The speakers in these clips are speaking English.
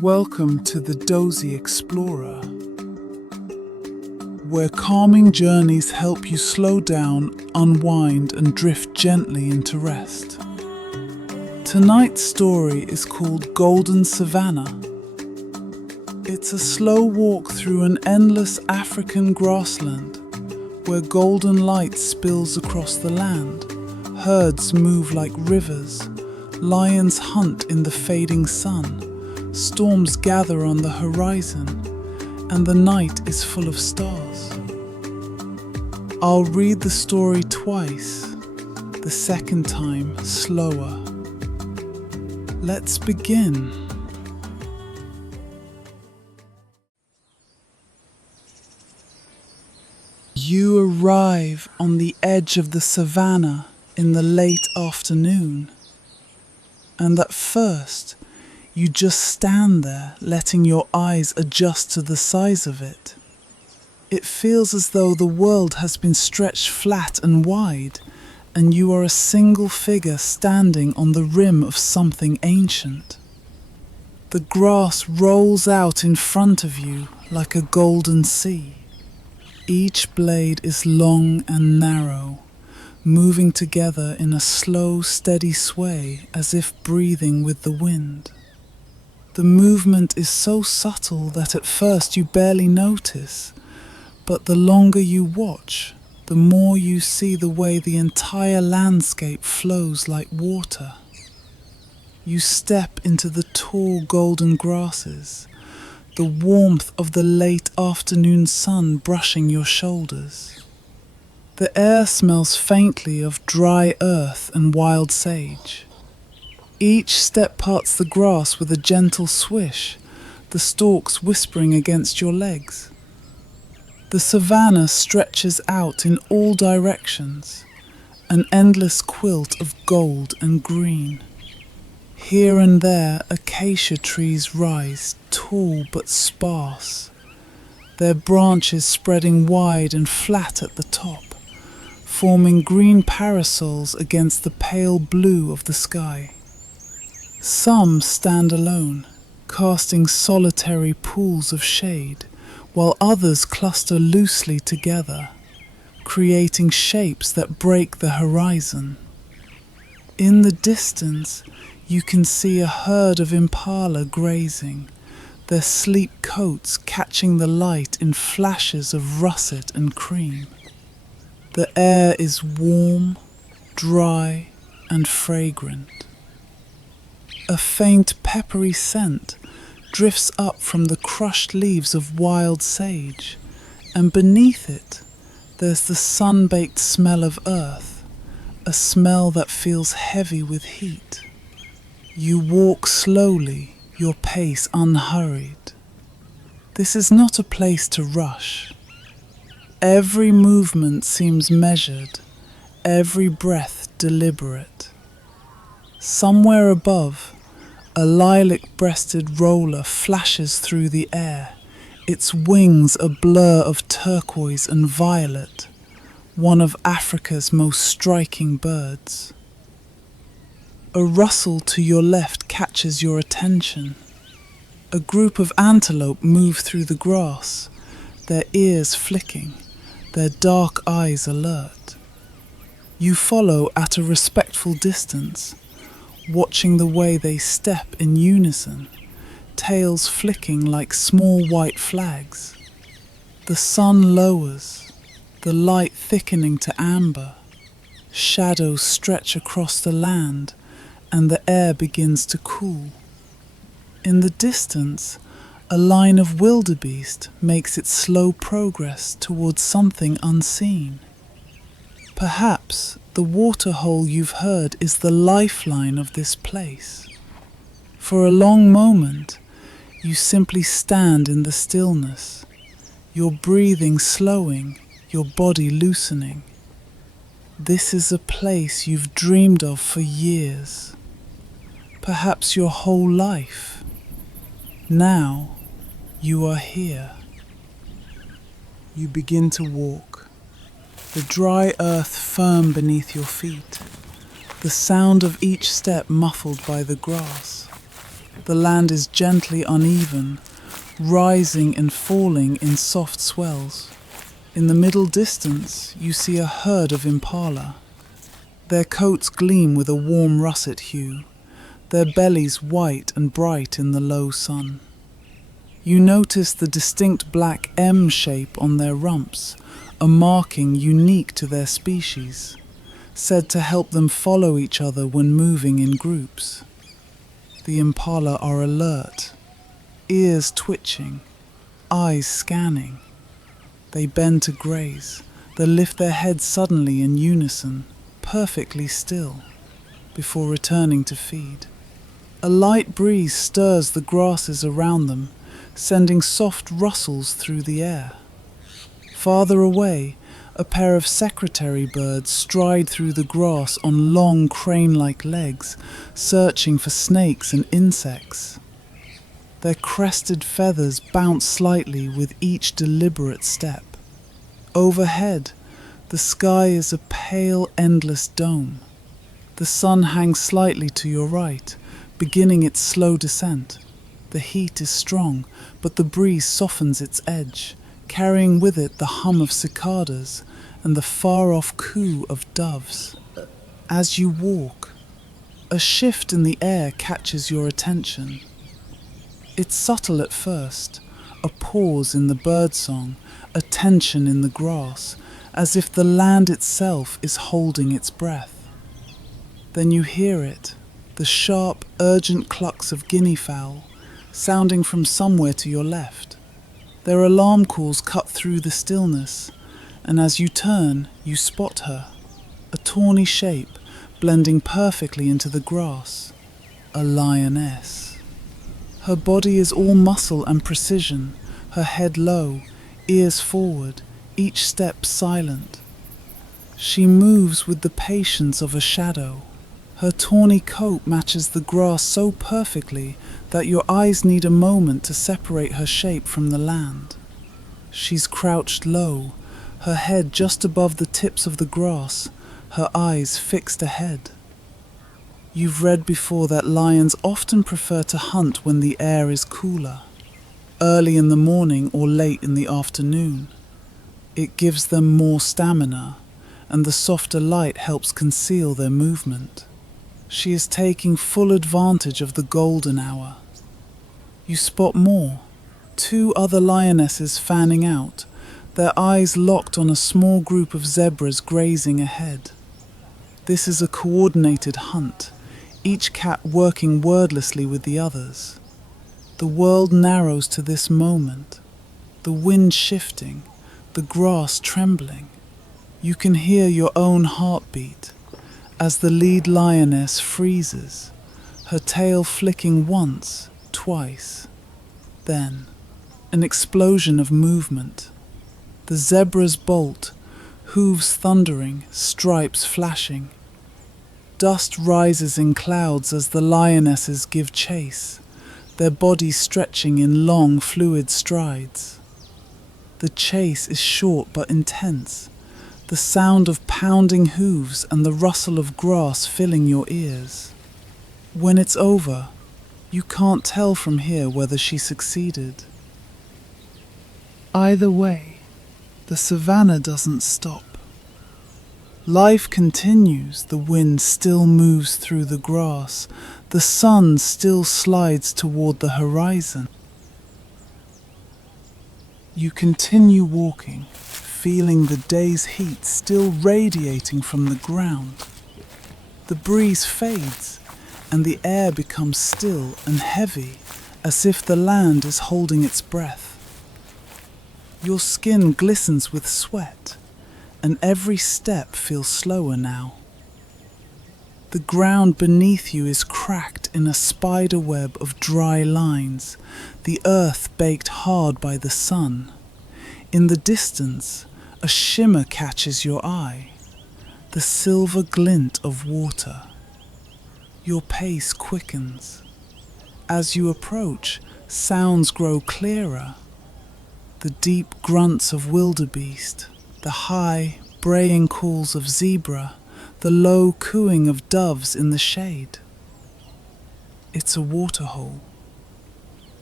Welcome to the Dozy Explorer, where calming journeys help you slow down, unwind, and drift gently into rest. Tonight's story is called Golden Savannah. It's a slow walk through an endless African grassland, where golden light spills across the land. Herds move like rivers, lions hunt in the fading sun. Storms gather on the horizon, and the night is full of stars. I'll read the story twice, the second time slower. Let's begin. You arrive on the edge of the savannah in the late afternoon, and at first, you just stand there, letting your eyes adjust to the size of it. It feels as though the world has been stretched flat and wide, and you are a single figure standing on the rim of something ancient. The grass rolls out in front of you like a golden sea. Each blade is long and narrow, moving together in a slow, steady sway as if breathing with the wind. The movement is so subtle that at first you barely notice, but the longer you watch, the more you see the way the entire landscape flows like water. You step into the tall golden grasses, the warmth of the late afternoon sun brushing your shoulders. The air smells faintly of dry earth and wild sage. Each step parts the grass with a gentle swish, the stalks whispering against your legs. The savannah stretches out in all directions, an endless quilt of gold and green. Here and there, acacia trees rise, tall but sparse, their branches spreading wide and flat at the top, forming green parasols against the pale blue of the sky. Some stand alone, casting solitary pools of shade, while others cluster loosely together, creating shapes that break the horizon. In the distance, you can see a herd of impala grazing, their sleek coats catching the light in flashes of russet and cream. The air is warm, dry, and fragrant. A faint peppery scent drifts up from the crushed leaves of wild sage, and beneath it there's the sun-baked smell of earth, a smell that feels heavy with heat. You walk slowly, your pace unhurried. This is not a place to rush. Every movement seems measured, every breath deliberate. Somewhere above, a lilac-breasted roller flashes through the air, its wings a blur of turquoise and violet, one of Africa's most striking birds. A rustle to your left catches your attention. A group of antelope move through the grass, their ears flicking, their dark eyes alert. You follow at a respectful distance, watching the way they step in unison, tails flicking like small white flags. The sun lowers, the light thickening to amber. Shadows stretch across the land, and the air begins to cool. In the distance, a line of wildebeest makes its slow progress towards something unseen. Perhaps the waterhole you've heard is the lifeline of this place. For a long moment, you simply stand in the stillness, your breathing slowing, your body loosening. This is a place you've dreamed of for years, perhaps your whole life. Now, you are here. You begin to walk, the dry earth firm beneath your feet, the sound of each step muffled by the grass. The land is gently uneven, rising and falling in soft swells. In the middle distance, you see a herd of impala. Their coats gleam with a warm russet hue, their bellies white and bright in the low sun. You notice the distinct black M shape on their rumps, a marking unique to their species, said to help them follow each other when moving in groups. The impala are alert, ears twitching, eyes scanning. They bend to graze, they lift their heads suddenly in unison, perfectly still, before returning to feed. A light breeze stirs the grasses around them, sending soft rustles through the air. Farther away, a pair of secretary birds stride through the grass on long crane-like legs, searching for snakes and insects. Their crested feathers bounce slightly with each deliberate step. Overhead, the sky is a pale, endless dome. The sun hangs slightly to your right, beginning its slow descent. The heat is strong, but the breeze softens its edge, carrying with it the hum of cicadas and the far-off coo of doves. As you walk, a shift in the air catches your attention. It's subtle at first, a pause in the birdsong, a tension in the grass, as if the land itself is holding its breath. Then you hear it, the sharp, urgent clucks of guinea fowl, sounding from somewhere to your left. Their alarm calls cut through the stillness, and as you turn, you spot her, a tawny shape blending perfectly into the grass, a lioness. Her body is all muscle and precision, her head low, ears forward, each step silent. She moves with the patience of a shadow. Her tawny coat matches the grass so perfectly that your eyes need a moment to separate her shape from the land. She's crouched low, her head just above the tips of the grass, her eyes fixed ahead. You've read before that lions often prefer to hunt when the air is cooler, early in the morning or late in the afternoon. It gives them more stamina, and the softer light helps conceal their movement. She is taking full advantage of the golden hour. You spot more, 2 other lionesses fanning out, their eyes locked on a small group of zebras grazing ahead. This is a coordinated hunt, each cat working wordlessly with the others. The world narrows to this moment, the wind shifting, the grass trembling. You can hear your own heartbeat as the lead lioness freezes, her tail flicking once, twice. Then, an explosion of movement. The zebras bolt, hooves thundering, stripes flashing. Dust rises in clouds as the lionesses give chase, their bodies stretching in long, fluid strides. The chase is short but intense, the sound of pounding hooves and the rustle of grass filling your ears. When it's over, you can't tell from here whether she succeeded. Either way, the savannah doesn't stop. Life continues, the wind still moves through the grass, the sun still slides toward the horizon. You continue walking, feeling the day's heat still radiating from the ground. The breeze fades, and the air becomes still and heavy, as if the land is holding its breath. Your skin glistens with sweat, and every step feels slower now. The ground beneath you is cracked in a spider web of dry lines, the earth baked hard by the sun. In the distance, a shimmer catches your eye, the silver glint of water. Your pace quickens. As you approach, sounds grow clearer. The deep grunts of wildebeest, the high, braying calls of zebra, the low cooing of doves in the shade. It's a waterhole,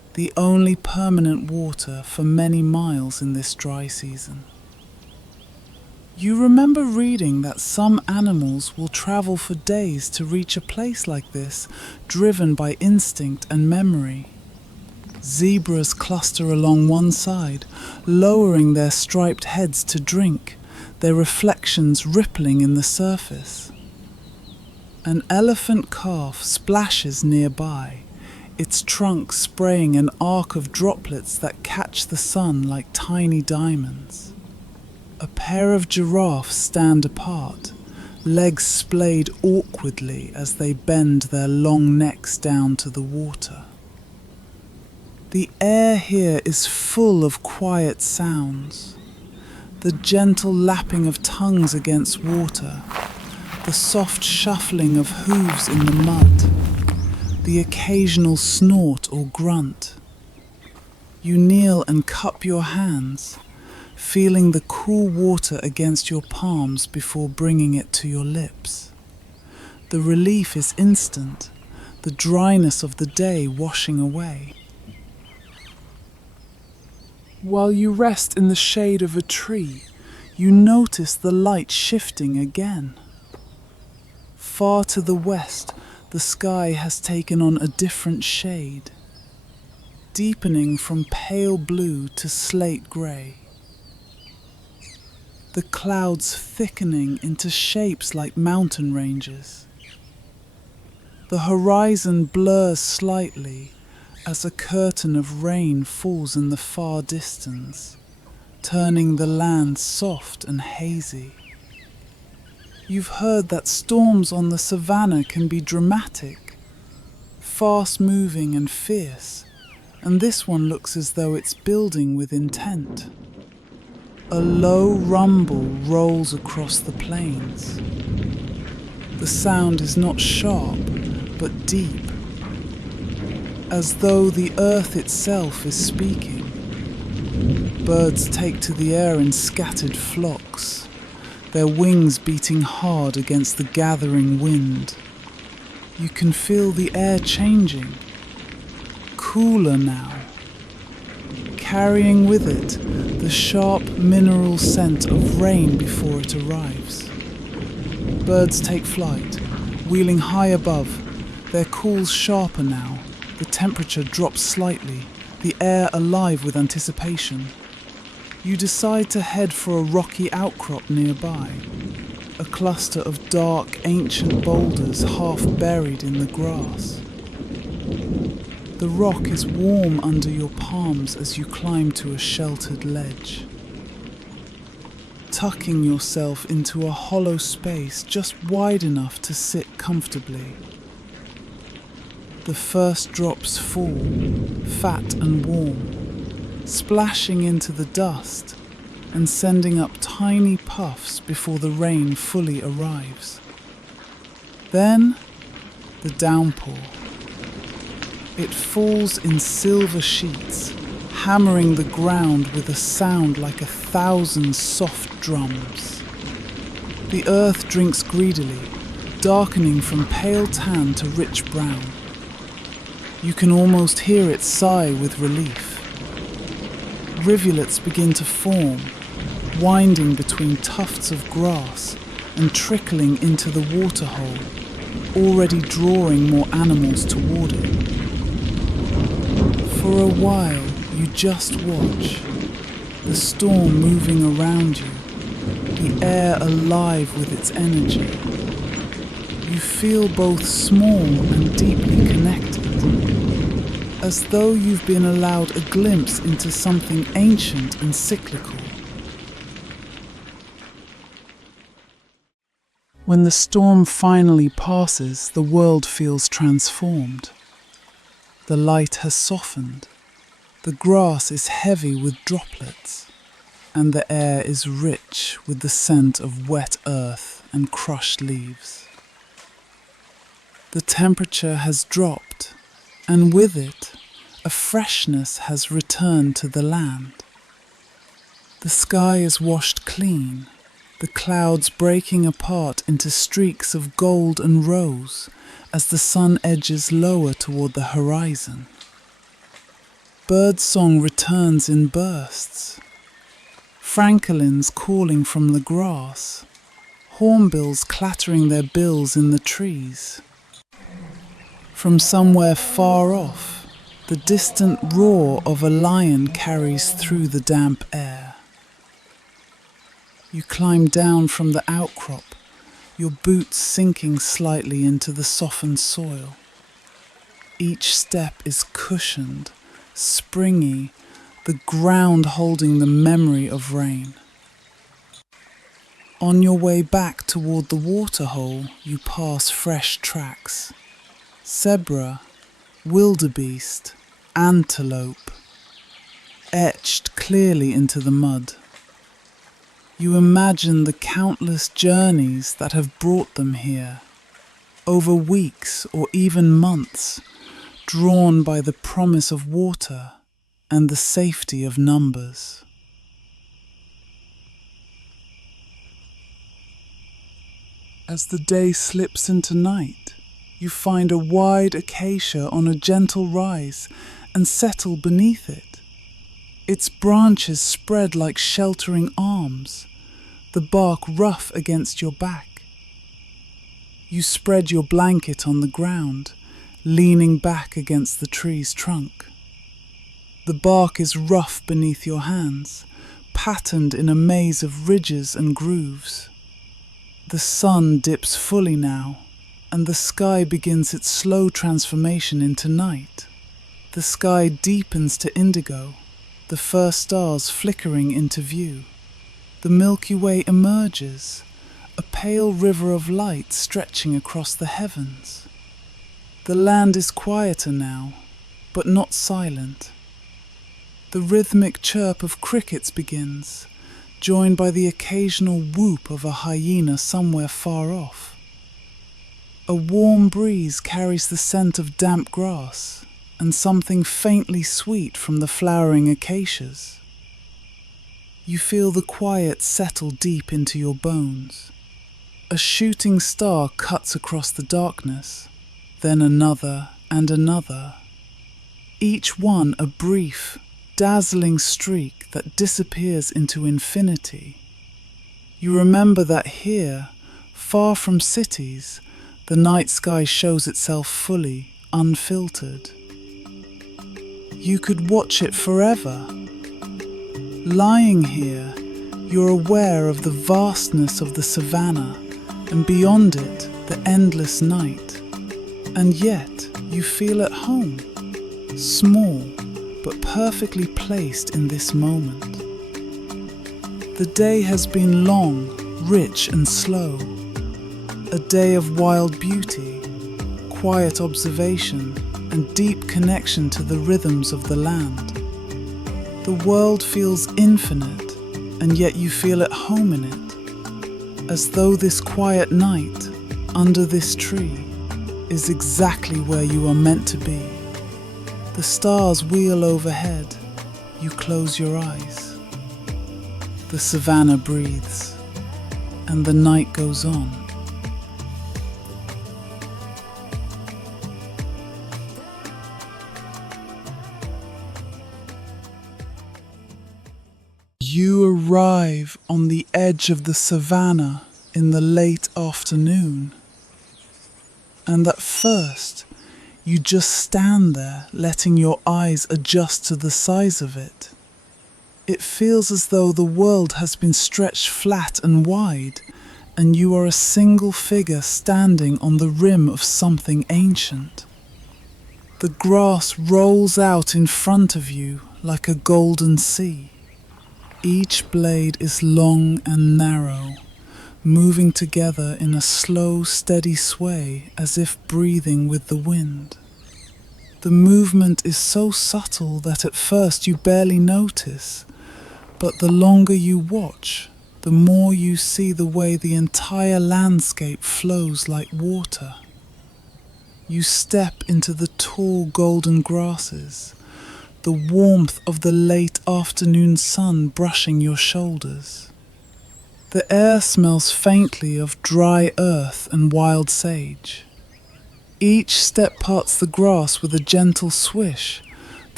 the only permanent water for many miles in this dry season. You remember reading that some animals will travel for days to reach a place like this, driven by instinct and memory. Zebras cluster along one side, lowering their striped heads to drink, their reflections rippling in the surface. An elephant calf splashes nearby, its trunk spraying an arc of droplets that catch the sun like tiny diamonds. A pair of giraffes stand apart, legs splayed awkwardly as they bend their long necks down to the water. The air here is full of quiet sounds. The gentle lapping of tongues against water, the soft shuffling of hooves in the mud, the occasional snort or grunt. You kneel and cup your hands, feeling the cool water against your palms before bringing it to your lips. The relief is instant, the dryness of the day washing away. While you rest in the shade of a tree, you notice the light shifting again. Far to the west, the sky has taken on a different shade, deepening from pale blue to slate grey. The clouds thickening into shapes like mountain ranges. The horizon blurs slightly as a curtain of rain falls in the far distance, turning the land soft and hazy. You've heard that storms on the Savannah can be dramatic, fast-moving and fierce, and this one looks as though it's building with intent. A low rumble rolls across the plains. The sound is not sharp, but deep, as though the earth itself is speaking. Birds take to the air in scattered flocks, their wings beating hard against the gathering wind. You can feel the air changing, cooler now, carrying with it the sharp mineral scent of rain before it arrives. Birds take flight, wheeling high above, their calls sharper now, the temperature drops slightly, the air alive with anticipation. You decide to head for a rocky outcrop nearby, a cluster of dark, ancient boulders half buried in the grass. The rock is warm under your palms as you climb to a sheltered ledge, tucking yourself into a hollow space just wide enough to sit comfortably. The first drops fall, fat and warm, splashing into the dust and sending up tiny puffs before the rain fully arrives. Then, the downpour. It falls in silver sheets, hammering the ground with a sound like 1,000 soft drums. The earth drinks greedily, darkening from pale tan to rich brown. You can almost hear it sigh with relief. Rivulets begin to form, winding between tufts of grass and trickling into the waterhole, already drawing more animals toward it. For a while, you just watch, the storm moving around you, the air alive with its energy. You feel both small and deeply connected, as though you've been allowed a glimpse into something ancient and cyclical. When the storm finally passes, the world feels transformed. The light has softened, the grass is heavy with droplets, and the air is rich with the scent of wet earth and crushed leaves. The temperature has dropped, and with it, a freshness has returned to the land. The sky is washed clean, the clouds breaking apart into streaks of gold and rose as the sun edges lower toward the horizon. Birdsong returns in bursts. Francolins calling from the grass. Hornbills clattering their bills in the trees. From somewhere far off, the distant roar of a lion carries through the damp air. You climb down from the outcrop, your boots sinking slightly into the softened soil. Each step is cushioned, springy, the ground holding the memory of rain. On your way back toward the waterhole, you pass fresh tracks. Zebra, wildebeest, antelope, etched clearly into the mud. You imagine the countless journeys that have brought them here, over weeks or even months, drawn by the promise of water and the safety of numbers. As the day slips into night, you find a wide acacia on a gentle rise and settle beneath it. Its branches spread like sheltering arms, the bark rough against your back. You spread your blanket on the ground, leaning back against the tree's trunk. The bark is rough beneath your hands, patterned in a maze of ridges and grooves. The sun dips fully now, and the sky begins its slow transformation into night. The sky deepens to indigo, the first stars flickering into view. The Milky Way emerges, a pale river of light stretching across the heavens. The land is quieter now, but not silent. The rhythmic chirp of crickets begins, joined by the occasional whoop of a hyena somewhere far off. A warm breeze carries the scent of damp grass and something faintly sweet from the flowering acacias. You feel the quiet settle deep into your bones. A shooting star cuts across the darkness, then another and another, each one a brief, dazzling streak that disappears into infinity. You remember that here, far from cities, the night sky shows itself fully, unfiltered. You could watch it forever. Lying here, you're aware of the vastness of the savannah, and beyond it, the endless night. And yet, you feel at home, small, but perfectly placed in this moment. The day has been long, rich and slow, a day of wild beauty, quiet observation, and deep connection to the rhythms of the land. The world feels infinite, and yet you feel at home in it, as though this quiet night, under this tree, is exactly where you are meant to be. The stars wheel overhead, you close your eyes. The savannah breathes, and the night goes on. You arrive on the edge of the savannah in the late afternoon, and at first, you just stand there, letting your eyes adjust to the size of it. It feels as though the world has been stretched flat and wide, and you are a single figure standing on the rim of something ancient. The grass rolls out in front of you like a golden sea. Each blade is long and narrow, moving together in a slow, steady sway as if breathing with the wind. The movement is so subtle that at first you barely notice, but the longer you watch, the more you see the way the entire landscape flows like water. You step into the tall golden grasses, the warmth of the late afternoon sun brushing your shoulders. The air smells faintly of dry earth and wild sage. Each step parts the grass with a gentle swish,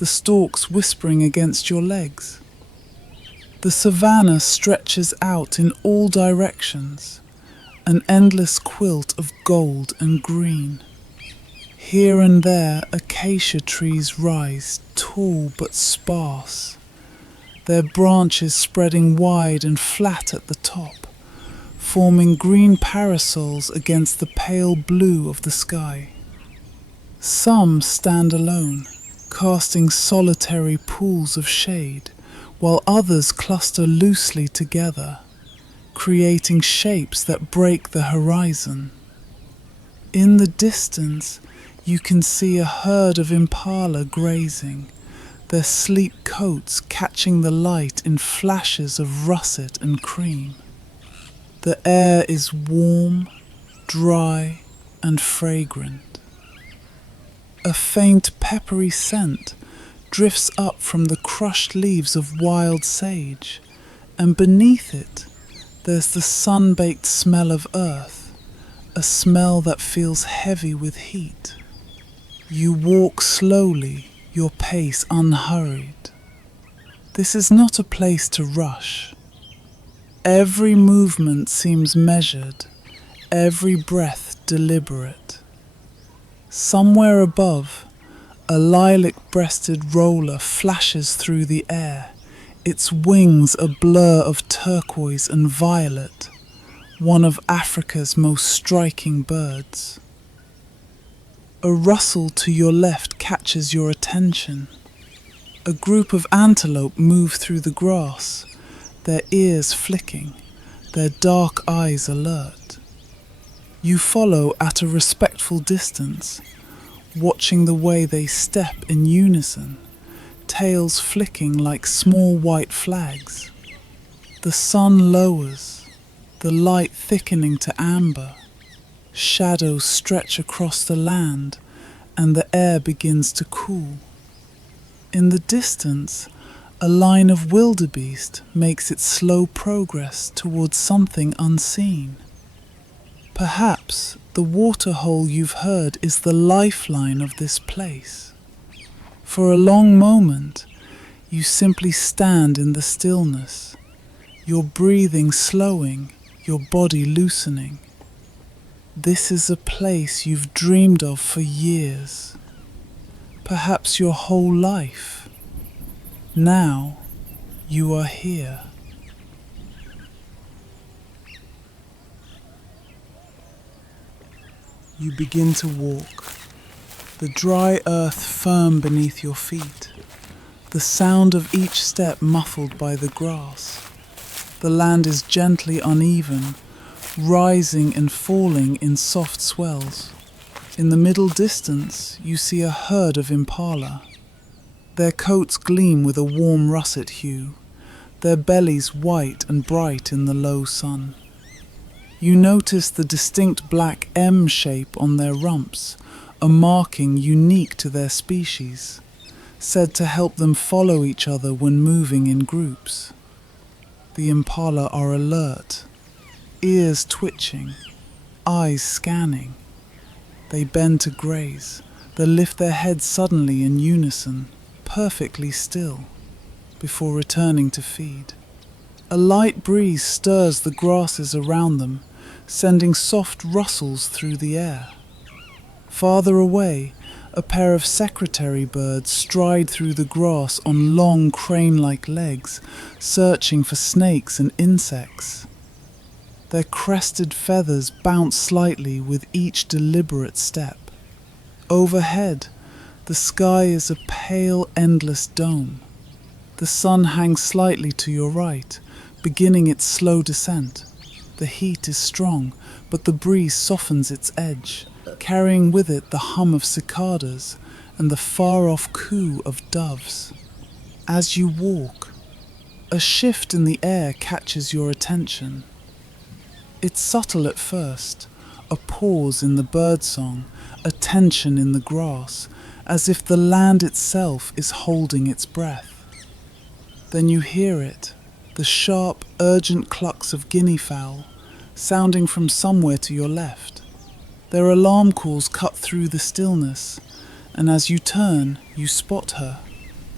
the stalks whispering against your legs. The savannah stretches out in all directions, an endless quilt of gold and green. Here and there, acacia trees rise, tall but sparse, their branches spreading wide and flat at the top, forming green parasols against the pale blue of the sky. Some stand alone, casting solitary pools of shade, while others cluster loosely together, creating shapes that break the horizon. In the distance, you can see a herd of impala grazing, their sleek coats catching the light in flashes of russet and cream. The air is warm, dry, and fragrant. A faint peppery scent drifts up from the crushed leaves of wild sage, and beneath it, there's the sun-baked smell of earth, a smell that feels heavy with heat. You walk slowly, your pace unhurried. This is not a place to rush. Every movement seems measured, every breath deliberate. Somewhere above, a lilac-breasted roller flashes through the air, its wings a blur of turquoise and violet, one of Africa's most striking birds. A rustle to your left catches your attention. A group of antelope move through the grass, their ears flicking, their dark eyes alert. You follow at a respectful distance, watching the way they step in unison, tails flicking like small white flags. The sun lowers, the light thickening to amber. Shadows stretch across the land, and the air begins to cool. In the distance, a line of wildebeest makes its slow progress towards something unseen. Perhaps the waterhole you've heard is the lifeline of this place. For a long moment, you simply stand in the stillness, your breathing slowing, your body loosening. This is a place you've dreamed of for years, perhaps your whole life. Now, you are here. You begin to walk, the dry earth firm beneath your feet, the sound of each step muffled by the grass. The land is gently uneven, rising and falling in soft swells. In the middle distance, you see a herd of impala. Their coats gleam with a warm russet hue, their bellies white and bright in the low sun. You notice the distinct black M shape on their rumps, a marking unique to their species, said to help them follow each other when moving in groups. The impala are alert, ears twitching, eyes scanning. They bend to graze, they lift their heads suddenly in unison, perfectly still, before returning to feed. A light breeze stirs the grasses around them, sending soft rustles through the air. Farther away, a pair of secretary birds stride through the grass on long crane-like legs, searching for snakes and insects. Their crested feathers bounce slightly with each deliberate step. Overhead, the sky is a pale, endless dome. The sun hangs slightly to your right, beginning its slow descent. The heat is strong, but the breeze softens its edge, carrying with it the hum of cicadas and the far-off coo of doves. As you walk, a shift in the air catches your attention. It's subtle at first, a pause in the birdsong, a tension in the grass, as if the land itself is holding its breath. Then you hear it, the sharp, urgent clucks of guinea fowl, sounding from somewhere to your left. Their alarm calls cut through the stillness, and as you turn, you spot her,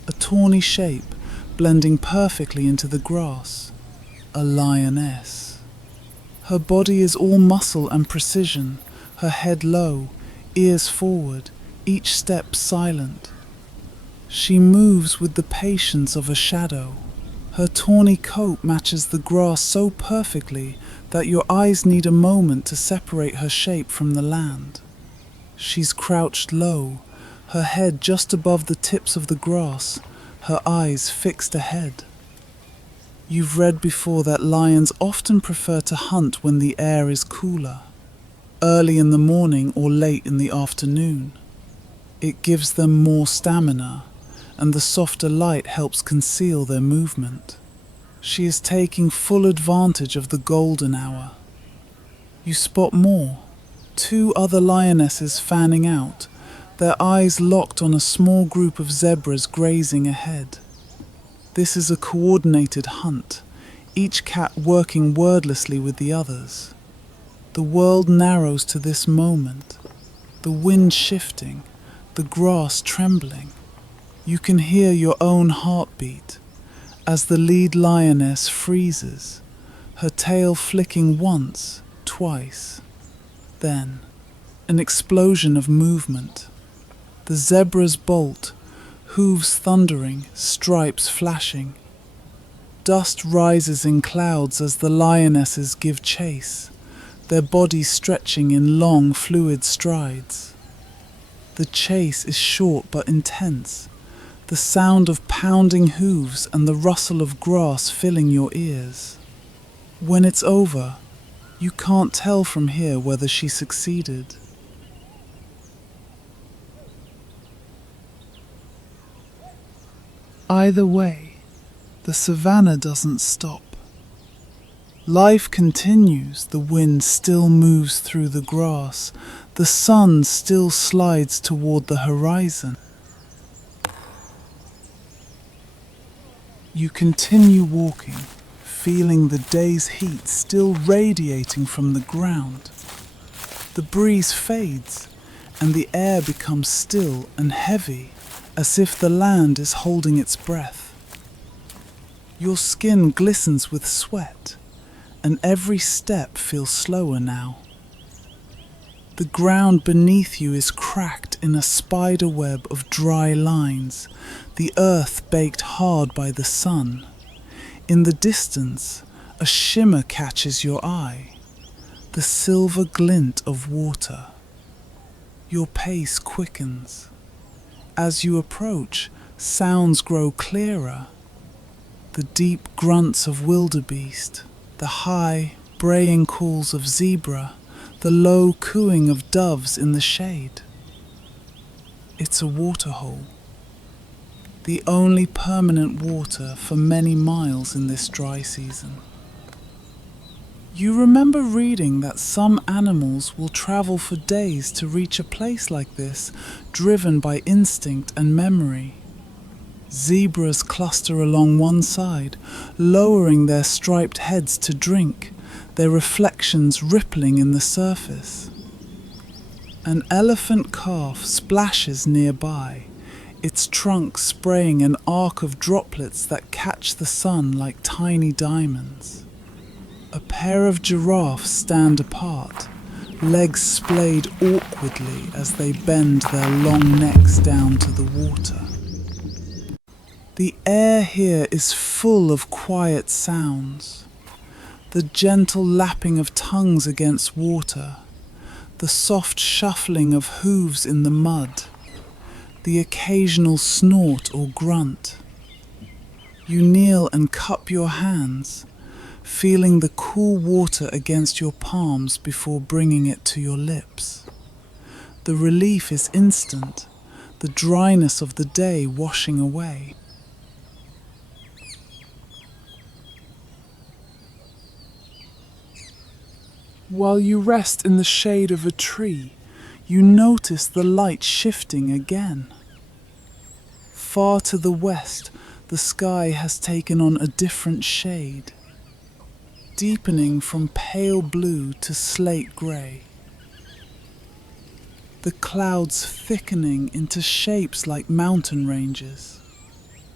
a tawny shape blending perfectly into the grass, a lioness. Her body is all muscle and precision, her head low, ears forward, each step silent. She moves with the patience of a shadow. Her tawny coat matches the grass so perfectly that your eyes need a moment to separate her shape from the land. She's crouched low, her head just above the tips of the grass, her eyes fixed ahead. You've read before that lions often prefer to hunt when the air is cooler, early in the morning or late in the afternoon. It gives them more stamina, and the softer light helps conceal their movement. She is taking full advantage of the golden hour. You spot more. 2 other lionesses fanning out, their eyes locked on a small group of zebras grazing ahead. This is a coordinated hunt, each cat working wordlessly with the others. The world narrows to this moment, the wind shifting, the grass trembling. You can hear your own heartbeat as the lead lioness freezes, her tail flicking once, twice. Then, an explosion of movement. The zebras bolt, hooves thundering, stripes flashing. Dust rises in clouds as the lionesses give chase, their bodies stretching in long, fluid strides. The chase is short but intense, the sound of pounding hooves and the rustle of grass filling your ears. When it's over, you can't tell from here whether she succeeded. Either way, the savannah doesn't stop. Life continues, the wind still moves through the grass, the sun still slides toward the horizon. You continue walking, feeling the day's heat still radiating from the ground. The breeze fades, and the air becomes still and heavy, as if the land is holding its breath. Your skin glistens with sweat, and every step feels slower now. The ground beneath you is cracked in a spider web of dry lines, the earth baked hard by the sun. In the distance, a shimmer catches your eye, the silver glint of water. Your pace quickens. As you approach, sounds grow clearer. The deep grunts of wildebeest, the high, braying calls of zebra, the low cooing of doves in the shade. It's a waterhole, the only permanent water for many miles in this dry season. You remember reading that some animals will travel for days to reach a place like this, driven by instinct and memory. Zebras cluster along one side, lowering their striped heads to drink, their reflections rippling in the surface. An elephant calf splashes nearby, its trunk spraying an arc of droplets that catch the sun like tiny diamonds. A pair of giraffes stand apart, legs splayed awkwardly as they bend their long necks down to the water. The air here is full of quiet sounds. The gentle lapping of tongues against water, the soft shuffling of hooves in the mud, the occasional snort or grunt. You kneel and cup your hands, feeling the cool water against your palms before bringing it to your lips. The relief is instant, the dryness of the day washing away. While you rest in the shade of a tree, you notice the light shifting again. Far to the west, the sky has taken on a different shade, deepening from pale blue to slate grey. The clouds thickening into shapes like mountain ranges.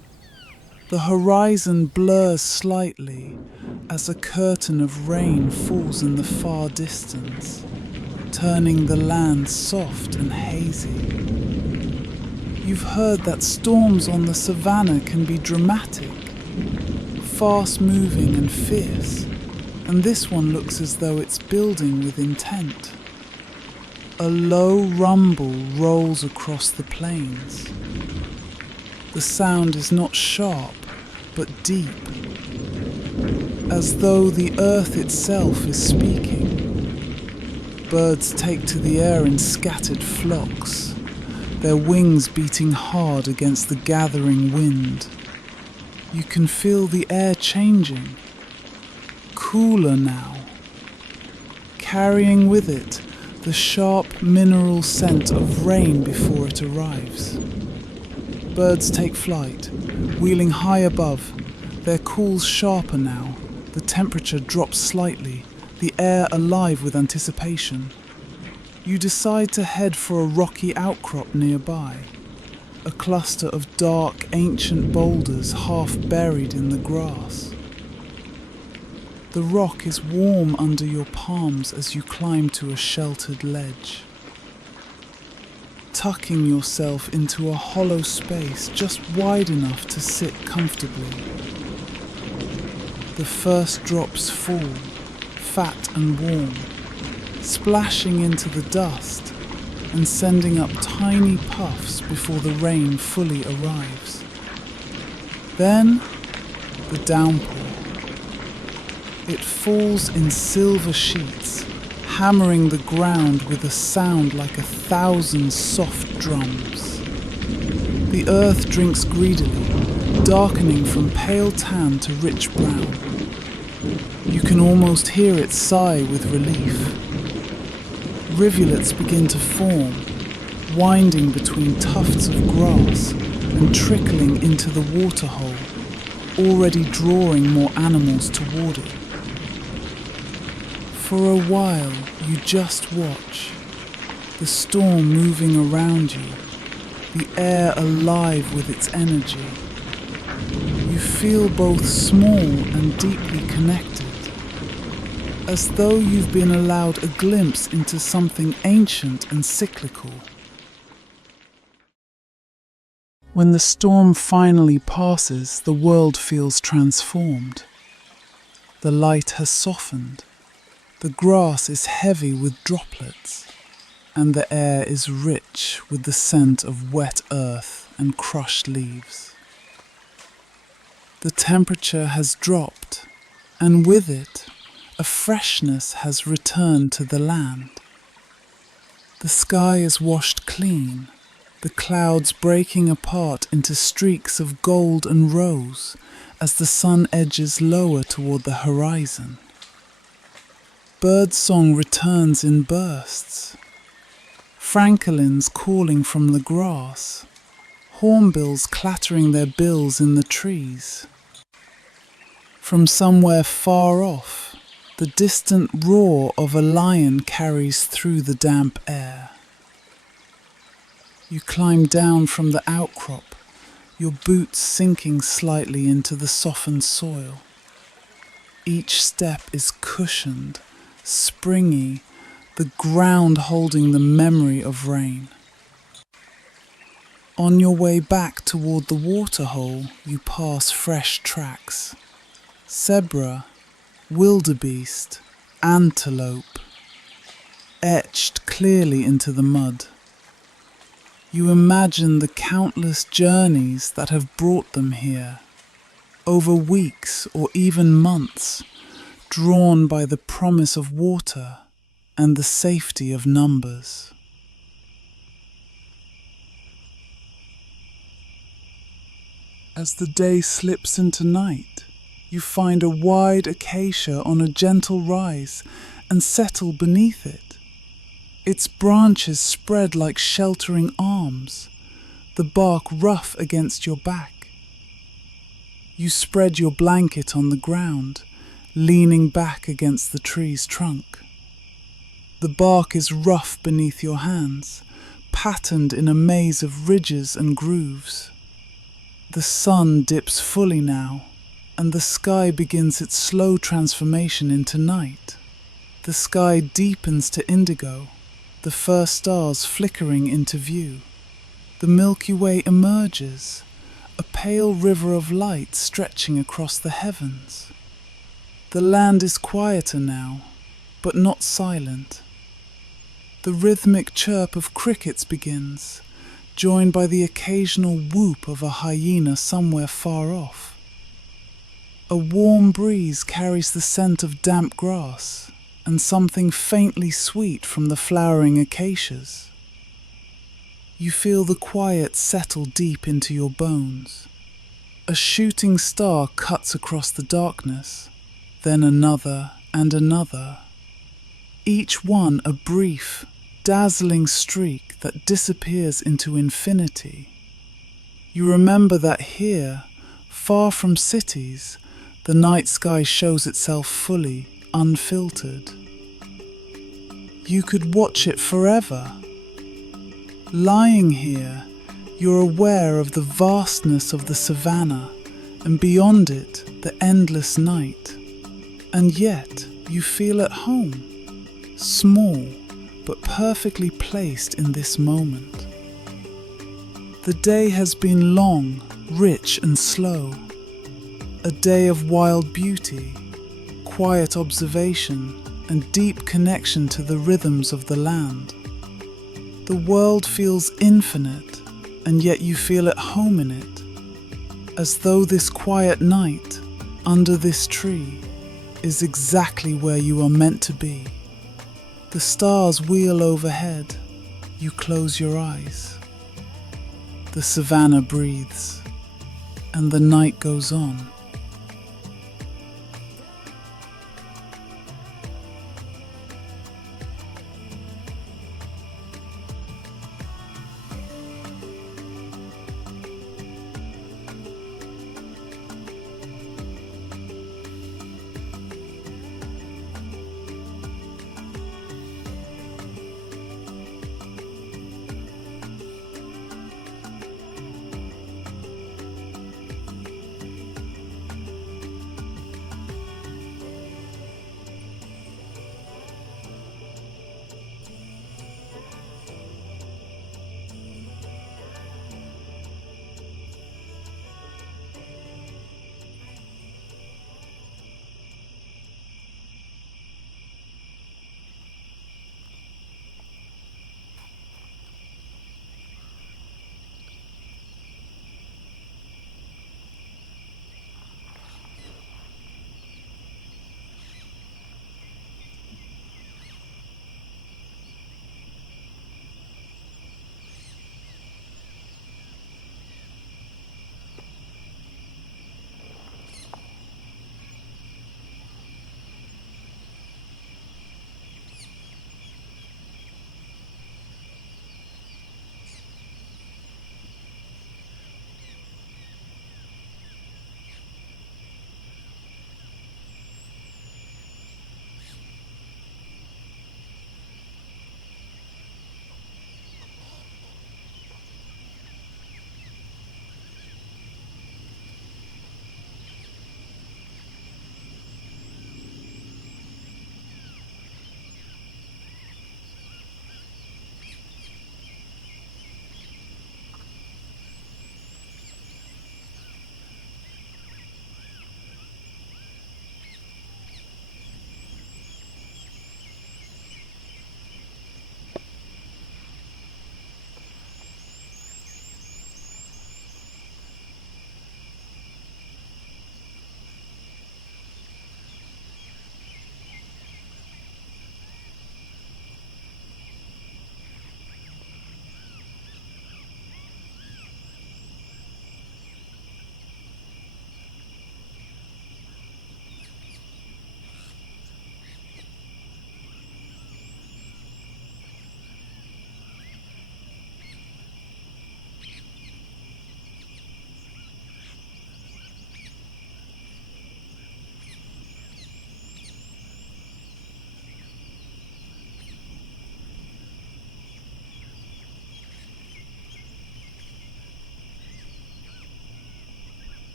The horizon blurs slightly as a curtain of rain falls in the far distance, turning the land soft and hazy. You've heard that storms on the savannah can be dramatic, fast-moving and fierce, and this one looks as though it's building with intent. A low rumble rolls across the plains. The sound is not sharp, but deep, as though the earth itself is speaking. Birds take to the air in scattered flocks, their wings beating hard against the gathering wind. You can feel the air changing, cooler now, carrying with it the sharp mineral scent of rain before it arrives. Birds take flight, wheeling high above, their calls sharper now. The temperature drops slightly, the air alive with anticipation. You decide to head for a rocky outcrop nearby, a cluster of dark, ancient boulders half buried in the grass. The rock is warm under your palms as you climb to a sheltered ledge, tucking yourself into a hollow space just wide enough to sit comfortably. The first drops fall, fat and warm, splashing into the dust and sending up tiny puffs before the rain fully arrives. Then, the downpour. It falls in silver sheets, hammering the ground with a sound like 1,000 soft drums. The earth drinks greedily, darkening from pale tan to rich brown. You can almost hear it sigh with relief. Rivulets begin to form, winding between tufts of grass and trickling into the waterhole, already drawing more animals toward it. For a while, you just watch, the storm moving around you, the air alive with its energy. You feel both small and deeply connected, as though you've been allowed a glimpse into something ancient and cyclical. When the storm finally passes, the world feels transformed. The light has softened. The grass is heavy with droplets, and the air is rich with the scent of wet earth and crushed leaves. The temperature has dropped, and with it, a freshness has returned to the land. The sky is washed clean, the clouds breaking apart into streaks of gold and rose as the sun edges lower toward the horizon. Birdsong returns in bursts, francolins calling from the grass, hornbills clattering their bills in the trees. From somewhere far off, the distant roar of a lion carries through the damp air. You climb down from the outcrop, your boots sinking slightly into the softened soil. Each step is cushioned, springy, the ground holding the memory of rain. On your way back toward the waterhole, you pass fresh tracks. Zebra, wildebeest, antelope, etched clearly into the mud. You imagine the countless journeys that have brought them here, over weeks or even months, drawn by the promise of water and the safety of numbers. As the day slips into night, you find a wide acacia on a gentle rise and settle beneath it. Its branches spread like sheltering arms, the bark rough against your back. You spread your blanket on the ground, leaning back against the tree's trunk. The bark is rough beneath your hands, patterned in a maze of ridges and grooves. The sun dips fully now, and the sky begins its slow transformation into night. The sky deepens to indigo, the first stars flickering into view. The Milky Way emerges, a pale river of light stretching across the heavens. The land is quieter now, but not silent. The rhythmic chirp of crickets begins, joined by the occasional whoop of a hyena somewhere far off. A warm breeze carries the scent of damp grass and something faintly sweet from the flowering acacias. You feel the quiet settle deep into your bones. A shooting star cuts across the darkness, then another and another, each one a brief, dazzling streak that disappears into infinity. You remember that here, far from cities, the night sky shows itself fully, unfiltered. You could watch it forever. Lying here, you're aware of the vastness of the savannah, and beyond it, the endless night. And yet, you feel at home, small, but perfectly placed in this moment. The day has been long, rich and slow. A day of wild beauty, quiet observation, and deep connection to the rhythms of the land. The world feels infinite, and yet you feel at home in it, as though this quiet night, under this tree, is exactly where you are meant to be. The stars wheel overhead, you close your eyes. The savannah breathes, and the night goes on.